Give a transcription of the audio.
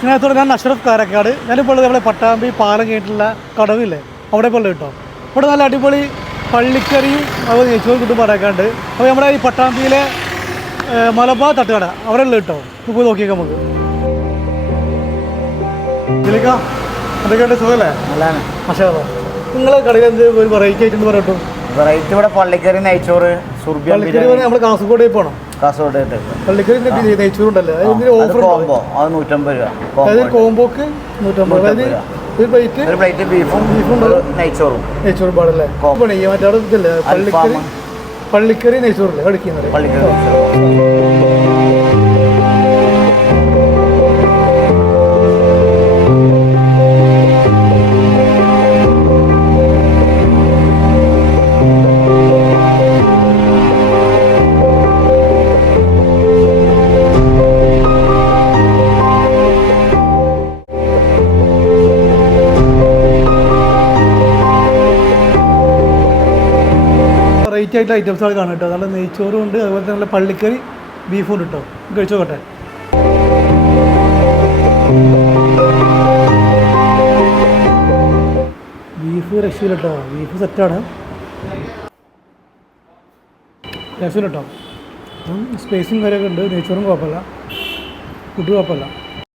സ്നേഹത്തോടെ ഞാൻ അഷ്റഫ് കാരക്കാട്. ഞാനിപ്പോൾ ഉള്ളത് നമ്മളെ പട്ടാമ്പി പാലം കഴിഞ്ഞിട്ടുള്ള കടവില്ലേ, അവിടെ ഇപ്പോൾ ഉള്ളത് കേട്ടോ. ഇവിടെ നല്ല അടിപൊളി പള്ളിക്കറിയും അതുപോലെ നെയ്ച്ചോറ് കിട്ടും പറയാക്കാണ്ട്. അപ്പോൾ നമ്മുടെ ഈ പട്ടാമ്പിയിലെ മലബാർ തട്ടുകട അവിടെ ഉള്ളത് കേട്ടോ. പോയി നോക്കിയേക്കാം നമുക്ക്. ഇതിലേക്കാ എന്തൊക്കെയുണ്ട്, സുഖമല്ലേ? നല്ലതാണ്. പക്ഷേ നിങ്ങളെ കടയിൽ എന്ത് ഒരു വെറൈറ്റി ആയിട്ട് പറയട്ടോ? വെറൈറ്റി ഇവിടെ പള്ളിക്കറി, നെയ്ച്ചോറ്, പള്ളിക്കറി നമ്മൾ കാസർഗോഡ് പോകണം. കാസർഗോഡ് പള്ളിക്കറി നെയ്ച്ചോറുണ്ടല്ലേ, കോംബോ അത് 150 രൂപ. അതായത് കോംബോക്ക് 150. അതായത് ഒരു പ്ലേറ്റ് ബീഫും നെയ്ച്ചോറും പാടല്ലേ. മറ്റേ ഇതല്ലേ പള്ളിക്കറി നെയ്ച്ചോറല്ലേ കളിക്കുന്നത്. പള്ളിക്കറി വെറൈറ്റി ആയിട്ടുള്ള ഐറ്റംസുകൾ കാണും കേട്ടോ. നല്ല നെയ്ച്ചോറും ഉണ്ട്, അതുപോലെ തന്നെ നല്ല പള്ളിക്കറി ബീഫും ഉണ്ട് കേട്ടോ. കഴിച്ചോട്ടെ. ബീഫ് രക്ഷയില്ല കേട്ടോ, ബീഫ് സെറ്റാണ്, രക്ഷയില്ല കേട്ടോ. സ്പേസും കാര്യമൊക്കെ ഉണ്ട്. നെയ്ച്ചോറും കുഴപ്പമില്ല, ഫുഡ് കുഴപ്പമില്ല.